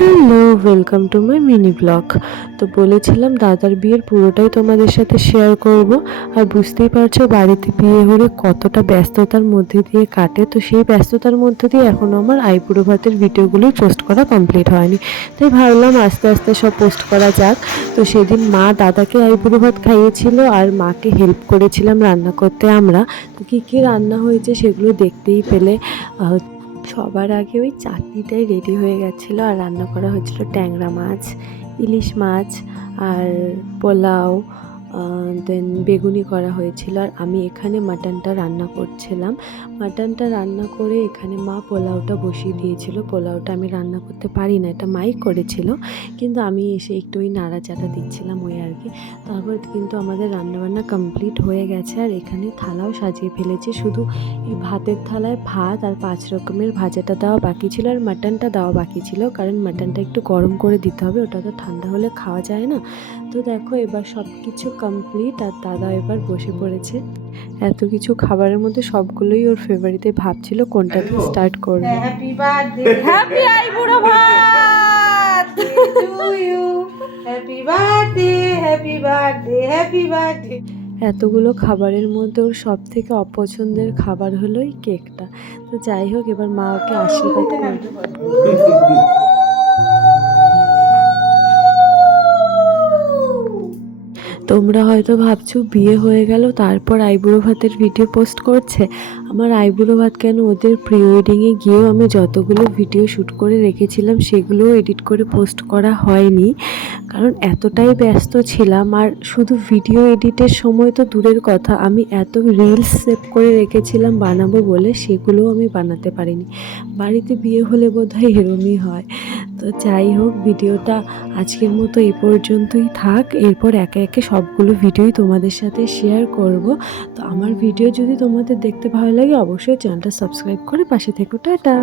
Hello, welcome to my mini blog. তো বলেছিলাম দাদার বিয়ের পুরোটাই তোমাদের সাথে শেয়ার করব। আর বুঝতেই পারছো বাড়িতে বিয়ে হলে কতটা ব্যস্ততার মধ্যে দিয়ে কাটে। তো সেই ব্যস্ততার মধ্যে দিয়ে এখনও আমার আইবুড়ো ভাতের ভিডিওগুলোই পোস্ট করা কমপ্লিট হয়নি। তাই ভাবলাম আস্তে আস্তে সব পোস্ট করা যাক। তো সেদিন মা দাদাকে আইবুড়ো ভাত খাইয়েছিল আর মাকে হেল্প করেছিলাম রান্না করতে আমরা। তো কী কী রান্না হয়েছে সেগুলো দেখতেই পেলে। সবার আগে ওই চাটনিটাই রেডি হয়ে গেছিলো আর রান্না করা হয়েছিল ট্যাংরা মাছ, ইলিশ মাছ আর পোলাও, দেন বেগুনি করা হয়েছিল। আর আমি এখানে মাটনটা রান্না করছিলাম। মাটনটা রান্না করে এখানে মা পোলাওটা বসিয়ে দিয়েছিল। পোলাওটা আমি রান্না করতে পারি না, এটা মাই করেছিল, কিন্তু আমি এসে একটু ওই নাড়াচাড়া দিচ্ছিলাম ওই আর কি। তারপর কিন্তু আমাদের রান্নাবান্না কমপ্লিট হয়ে গেছে। আর এখানে থালাও সাজিয়ে ফেলেছি, শুধু এই ভাতের থালায় ভাত আর 5 রকমের ভাজাটা দেওয়া বাকি ছিল আর মাটনটা দেওয়া বাকি ছিল, কারণ মাটনটা একটু গরম করে দিতে হবে, ওটা তো ঠান্ডা হলে খাওয়া যায় না। তো দেখো এবার সব কিছু কমপ্লিট আর দাদা এবার বসে পড়েছে। এত কিছু খাবারের মধ্যে সবগুলোই ওর ফেভারিট, ভাবছিল কোনটা দিয়ে স্টার্ট করবে। হ্যাপি বার্থডে, হ্যাপি আইবুড়ো ভাত to you, happy birthday, happy birthday, happy birthday. এতগুলো খাবারের মধ্যে ওর সব থেকে অপছন্দের খাবার হলো এই কেকটা। তো যাই হোক, এবার মা ওকে আশীর্বাদ করবে। তোমরা হয়তো ভাবছো বিয়ে হয়ে গেল তারপর আইবুড়ো ভাতের ভিডিও পোস্ট করছে। আমার আইবুড়ো ভাত কেন, ওদের প্রি ওয়েডিংয়ে গিয়েও আমি যতগুলো ভিডিও শ্যুট করে রেখেছিলাম সেগুলোও এডিট করে পোস্ট করা হয়নি, কারণ এতটাই ব্যস্ত ছিলাম। আর শুধু ভিডিও এডিটের সময় তো দূরের কথা, আমি এত রিলস সেভ করে রেখেছিলাম বানাবো বলে, সেগুলোও আমি বানাতে পারিনি। বাড়িতে বিয়ে হলে বোধহয় এরমই হয়। তো যাই হোক, ভিডিওটা আজকের মতো এই পর্যন্তই থাক। এরপর একে একে সবগুলো ভিডিওই তোমাদের সাথে শেয়ার করব। তো আমার ভিডিও যদি তোমাদের দেখতে ভালো লাগে অবশ্যই চ্যানেলটা সাবস্ক্রাইব করে পাশে থেকো। টাটা।